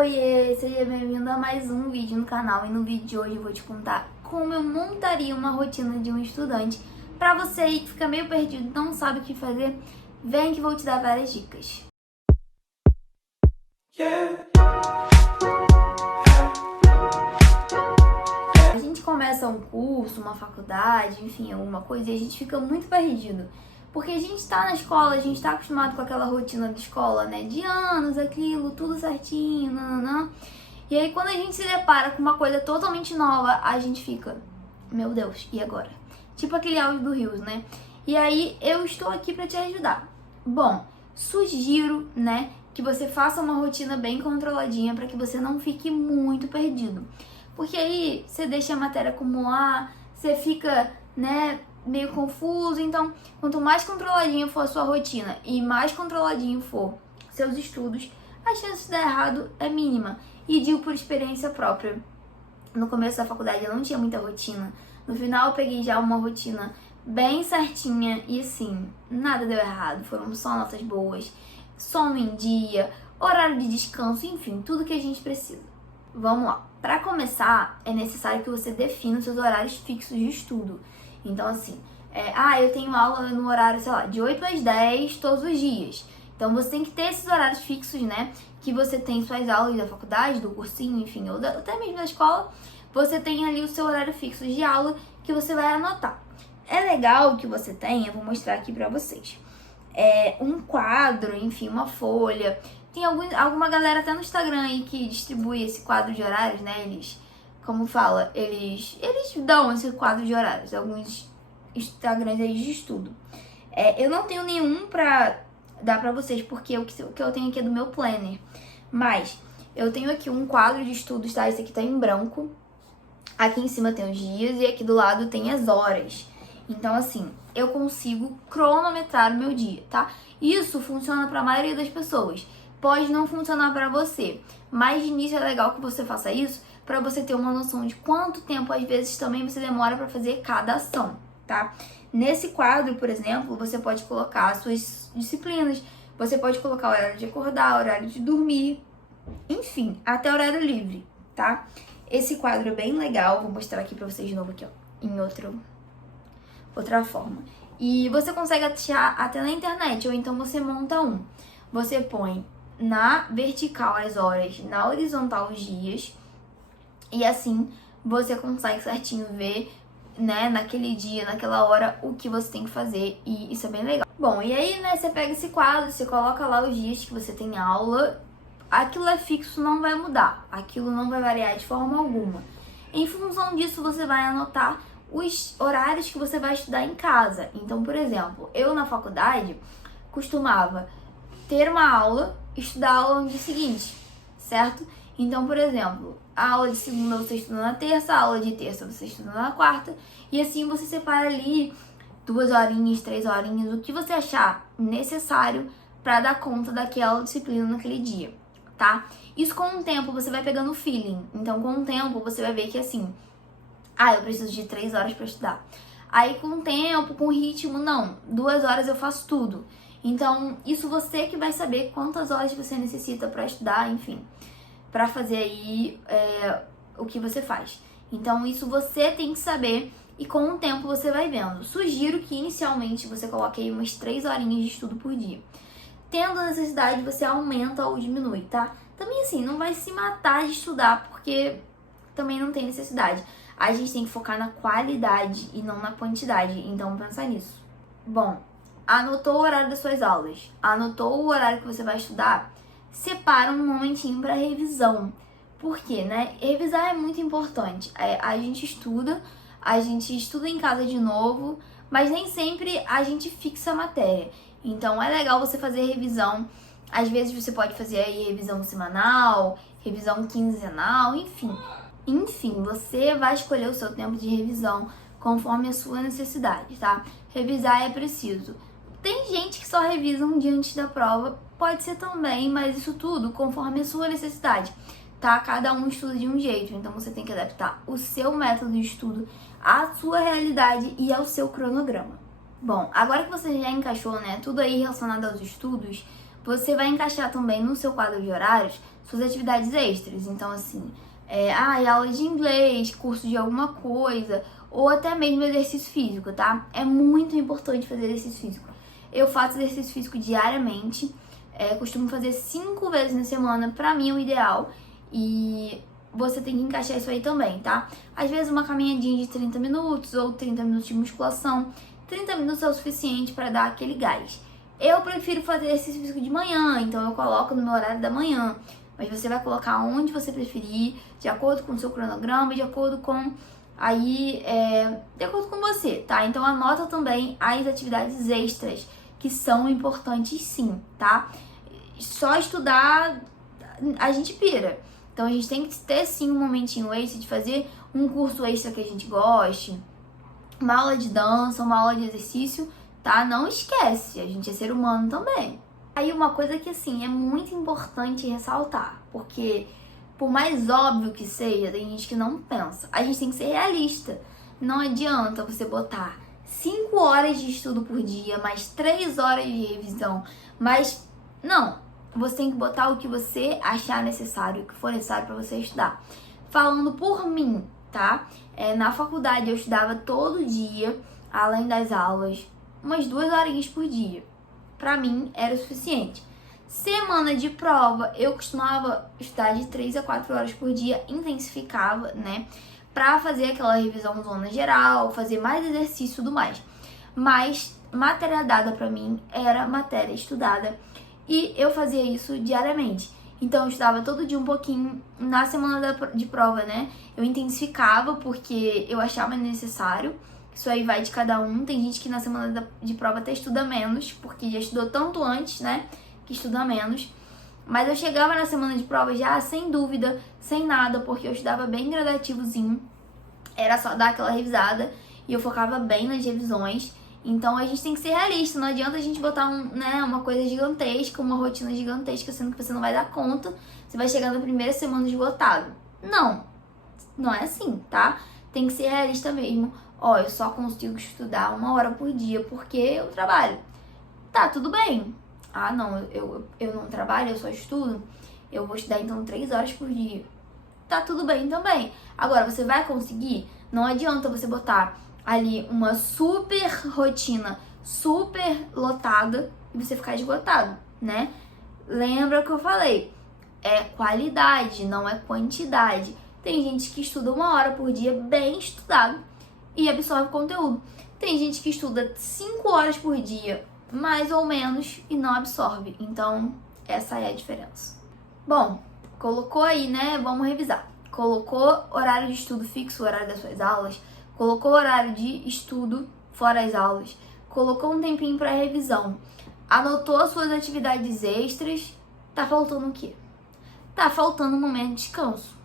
Oiê, seja bem-vindo a mais um vídeo no canal. E no vídeo de hoje eu vou te contar como eu montaria uma rotina de um estudante. Pra você aí que fica meio perdido e não sabe o que fazer, vem que vou te dar várias dicas. A gente começa um curso, uma faculdade, enfim, alguma coisa, e a gente fica muito perdido. Porque a gente tá na escola, a gente tá acostumado com aquela rotina de escola, né? De anos, aquilo, tudo certinho, nananã. E aí quando a gente se depara com uma coisa totalmente nova, a gente fica, meu Deus, e agora? Tipo aquele áudio do Rios, né? E aí eu estou aqui pra te ajudar. Bom, sugiro, né, que você faça uma rotina bem controladinha pra que você não fique muito perdido. Porque aí você deixa a matéria acumular, você fica, né, meio confuso. Então, quanto mais controladinho for a sua rotina e mais controladinho for seus estudos, a chance de dar errado é mínima. E digo por experiência própria. No começo da faculdade eu não tinha muita rotina. No final eu peguei já uma rotina bem certinha e assim, nada deu errado. Foram só notas boas, sono em dia, horário de descanso, enfim, tudo que a gente precisa. Vamos lá. Para começar, é necessário que você defina os seus horários fixos de estudo. Então, assim, eu tenho aula no horário, sei lá, de 8 às 10 todos os dias. Então, você tem que ter esses horários fixos, né? Que você tem suas aulas da faculdade, do cursinho, enfim, ou até mesmo da escola. Você tem ali o seu horário fixo de aula que você vai anotar. É legal que você tenha, vou mostrar aqui pra vocês, um quadro, enfim, uma folha. Tem alguma galera até no Instagram aí que distribui esse quadro de horários, né? Eles dão esse quadro de horários, alguns Instagrams aí de estudo. Eu não tenho nenhum pra dar pra vocês, porque o que eu tenho aqui é do meu planner. Mas eu tenho aqui um quadro de estudos, tá? Esse aqui tá em branco. Aqui em cima tem os dias e aqui do lado tem as horas. Então, assim, eu consigo cronometrar o meu dia, tá? Isso funciona pra maioria das pessoas. Pode não funcionar pra você, mas de início é legal que você faça isso pra você ter uma noção de quanto tempo, às vezes, também você demora pra fazer cada ação, tá? Nesse quadro, por exemplo, você pode colocar as suas disciplinas, você pode colocar o horário de acordar, o horário de dormir, enfim, até horário livre, tá? Esse quadro é bem legal, vou mostrar aqui pra vocês de novo aqui, ó, em outra forma. E você consegue achar até na internet, ou então você monta um. Você põe na vertical as horas, na horizontal os dias, e assim você consegue certinho ver, né, naquele dia, naquela hora, o que você tem que fazer, e isso é bem legal. Bom, e aí, né, você pega esse quadro, você coloca lá os dias que você tem aula, aquilo é fixo, não vai mudar, aquilo não vai variar de forma alguma. Em função disso, você vai anotar os horários que você vai estudar em casa. Então, por exemplo, eu na faculdade costumava ter uma aula, estudar a aula no dia seguinte, certo? Então, por exemplo, a aula de segunda você estuda na terça, a aula de terça você estuda na quarta, e assim você separa ali 2 horinhas, 3 horinhas, o que você achar necessário para dar conta daquela disciplina naquele dia, tá? Isso com o tempo você vai pegando feeling. Então, com o tempo você vai ver que assim, eu preciso de 3 horas para estudar. Aí com o tempo, com o ritmo, não, 2 horas eu faço tudo. Então, isso você que vai saber quantas horas você necessita para estudar, enfim, para fazer aí o que você faz. Então, isso você tem que saber e com o tempo você vai vendo. Sugiro que inicialmente você coloque aí umas 3 horinhas de estudo por dia. Tendo necessidade, você aumenta ou diminui, tá? Também assim, não vai se matar de estudar, porque também não tem necessidade. A gente tem que focar na qualidade e não na quantidade, então pensa nisso. Bom, anotou o horário das suas aulas, anotou o horário que você vai estudar, separa um momentinho para revisão. Por quê, né? Revisar é muito importante. A gente estuda em casa de novo, mas nem sempre a gente fixa a matéria. Então é legal você fazer revisão. Às vezes você pode fazer aí revisão semanal, revisão quinzenal, enfim. Enfim, você vai escolher o seu tempo de revisão conforme a sua necessidade, tá? Revisar é preciso. Tem gente que só revisa um dia antes da prova, pode ser também, mas isso tudo conforme a sua necessidade, tá? Cada um estuda de um jeito, então você tem que adaptar o seu método de estudo à sua realidade e ao seu cronograma. Bom, agora que você já encaixou, né, tudo aí relacionado aos estudos, você vai encaixar também no seu quadro de horários suas atividades extras. Então, assim, aula de inglês, curso de alguma coisa, ou até mesmo exercício físico, tá? É muito importante fazer exercício físico. Eu faço exercício físico diariamente, costumo fazer 5 vezes na semana, pra mim é o ideal, e você tem que encaixar isso aí também, tá? Às vezes uma caminhadinha de 30 minutos ou 30 minutos de musculação, 30 minutos é o suficiente para dar aquele gás. Eu prefiro fazer exercício físico de manhã, então eu coloco no meu horário da manhã. Mas você vai colocar onde você preferir, de acordo com o seu cronograma, de acordo com de acordo com você, tá? Então anota também as atividades extras, que são importantes sim, tá? Só estudar a gente pira. Então a gente tem que ter sim um momentinho extra de fazer um curso extra que a gente goste, uma aula de dança, uma aula de exercício, tá? Não esquece, a gente é ser humano também. Aí uma coisa que assim é muito importante ressaltar, porque por mais óbvio que seja, tem gente que não pensa. A gente tem que ser realista. Não adianta você botar 5 horas de estudo por dia, mais 3 horas de revisão, mas não. Você tem que botar o que você achar necessário, o que for necessário para você estudar. Falando por mim, tá? Na faculdade eu estudava todo dia, além das aulas, umas 2 horinhas por dia. Pra mim era o suficiente. Semana de prova, eu costumava estudar de 3 a 4 horas por dia, intensificava, né? Pra fazer aquela revisão zona geral, fazer mais exercício e tudo mais. Mas matéria dada pra mim era matéria estudada e eu fazia isso diariamente. Então eu estudava todo dia um pouquinho. Na semana de prova, né? Eu intensificava porque eu achava necessário. Isso aí vai de cada um. Tem gente que na semana de prova até estuda menos, porque já estudou tanto antes, né? Que estuda menos. Mas eu chegava na semana de prova já sem dúvida, sem nada, porque eu estudava bem gradativozinho. Era só dar aquela revisada e eu focava bem nas revisões. Então a gente tem que ser realista, não adianta a gente botar uma coisa gigantesca, uma rotina gigantesca, sendo que você não vai dar conta, você vai chegar na primeira semana esgotado. Não é assim, tá? Tem que ser realista mesmo. Eu só consigo estudar 1 hora por dia porque eu trabalho. Tá, tudo bem. Não, eu não trabalho, eu só estudo. Eu vou estudar então 3 horas por dia. Tá tudo bem também. Agora, você vai conseguir? Não adianta você botar ali uma super rotina, super lotada e você ficar esgotado, né? Lembra que eu falei? É qualidade, não é quantidade. Tem gente que estuda 1 hora por dia bem estudado e absorve conteúdo. Tem gente que estuda 5 horas por dia, mais ou menos, e não absorve. Então, essa é a diferença. Bom, colocou aí, né? Vamos revisar. Colocou horário de estudo fixo, o horário das suas aulas. Colocou horário de estudo fora as aulas. Colocou um tempinho para revisão. Anotou as suas atividades extras. Tá faltando o quê? Tá faltando um momento de descanso.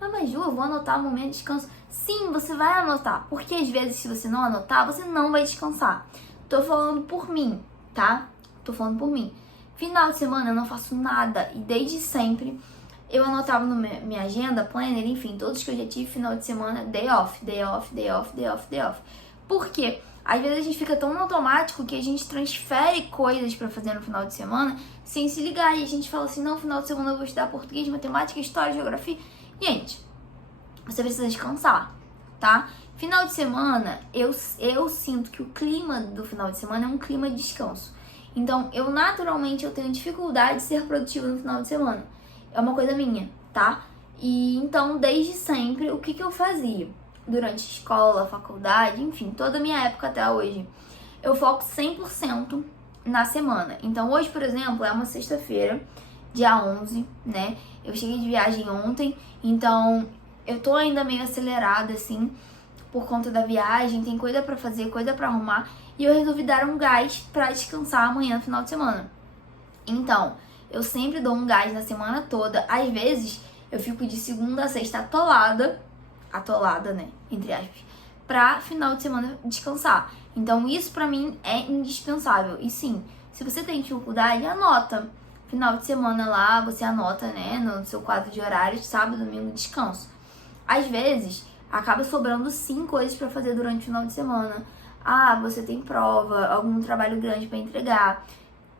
Mas Ju, eu vou anotar um momento de descanso. Sim, você vai anotar. Porque às vezes, se você não anotar, você não vai descansar. Tô falando por mim, tá? Tô falando por mim. Final de semana eu não faço nada. E desde sempre eu anotava na minha agenda, planner, enfim, todos que eu já tive final de semana, day off, day off, day off, day off, day off. Por quê? Às vezes a gente fica tão no automático que a gente transfere coisas pra fazer no final de semana sem se ligar. E a gente fala assim, não, final de semana eu vou estudar português, matemática, história, geografia. Gente, você precisa descansar, tá? Final de semana, eu sinto que o clima do final de semana é um clima de descanso. Então, naturalmente, eu tenho dificuldade de ser produtiva no final de semana. É uma coisa minha, tá? E então, desde sempre, o que eu fazia? Durante escola, faculdade, enfim, toda a minha época até hoje, eu foco 100% na semana. Então, hoje, por exemplo, é uma sexta-feira, dia 11, né? Eu cheguei de viagem ontem, então eu tô ainda meio acelerada, assim, por conta da viagem, tem coisa pra fazer, coisa pra arrumar, e eu resolvi dar um gás pra descansar amanhã no final de semana. Então, eu sempre dou um gás na semana toda. Às vezes, eu fico de segunda a sexta atolada, né, entre aspas, pra final de semana descansar. Então, isso pra mim é indispensável. E sim, se você tem dificuldade, anota. Final de semana lá, você anota, né, no seu quadro de horários, sábado, domingo, descanso. Às vezes, acaba sobrando sim coisas pra fazer durante o final de semana. Você tem prova, algum trabalho grande pra entregar,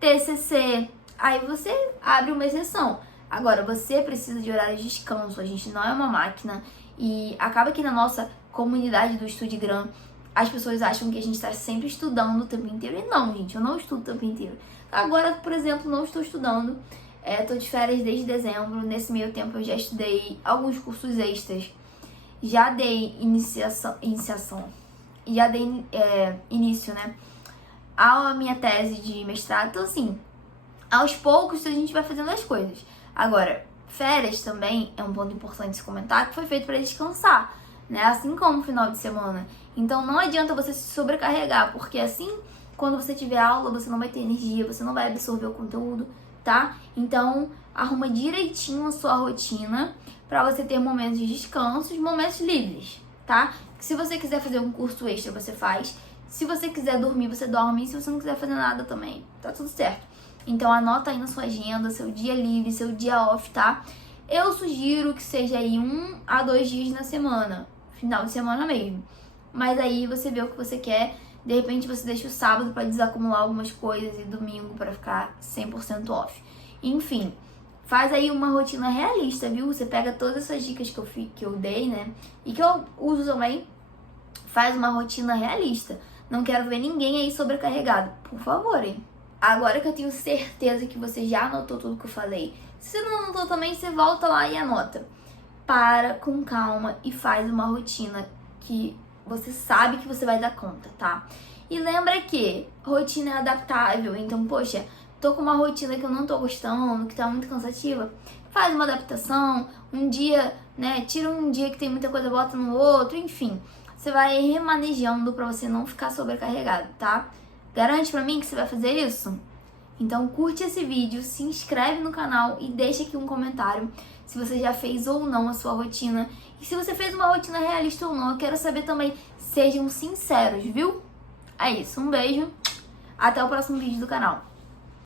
TCC. Aí você abre uma exceção. Agora, você precisa de horário de descanso, a gente não é uma máquina e acaba que na nossa comunidade do Estudigram, as pessoas acham que a gente está sempre estudando o tempo inteiro. E não, gente, eu não estudo o tempo inteiro. Agora, por exemplo, não estou estudando. Estou de férias desde dezembro. Nesse meio tempo eu já estudei alguns cursos extras. Já dei iniciação. Já dei início, né? A minha tese de mestrado. Então, assim, aos poucos a gente vai fazendo as coisas. Agora, férias também é um ponto importante se comentar, que foi feito para descansar, né? Assim como o final de semana. Então não adianta você se sobrecarregar, porque assim, quando você tiver aula, você não vai ter energia, você não vai absorver o conteúdo, tá? Então, arruma direitinho a sua rotina para você ter momentos de descanso e momentos livres, tá? Se você quiser fazer um curso extra, você faz. Se você quiser dormir, você dorme. E se você não quiser fazer nada também, tá tudo certo. Então anota aí na sua agenda, seu dia livre, seu dia off, tá? Eu sugiro que seja aí 1 a 2 dias na semana, final de semana mesmo. Mas aí você vê o que você quer. De repente você deixa o sábado para desacumular algumas coisas e domingo para ficar 100% off. Enfim, faz aí uma rotina realista, viu? Você pega todas essas dicas que eu dei, né? E que eu uso também. Faz uma rotina realista. Não quero ver ninguém aí sobrecarregado. Por favor, hein? Agora que eu tenho certeza que você já anotou tudo que eu falei. Se você não anotou também, você volta lá e anota. Para com calma e faz uma rotina que você sabe que você vai dar conta, tá? E lembra que rotina é adaptável. Então, poxa, tô com uma rotina que eu não tô gostando, que tá muito cansativa. Faz uma adaptação. Um dia, né? Tira um dia que tem muita coisa, bota no outro. Enfim, você vai remanejando pra você não ficar sobrecarregado, tá? Garante pra mim que você vai fazer isso? Então curte esse vídeo, se inscreve no canal e deixa aqui um comentário se você já fez ou não a sua rotina. E se você fez uma rotina realista ou não, eu quero saber também. Sejam sinceros, viu? É isso, um beijo, até o próximo vídeo do canal.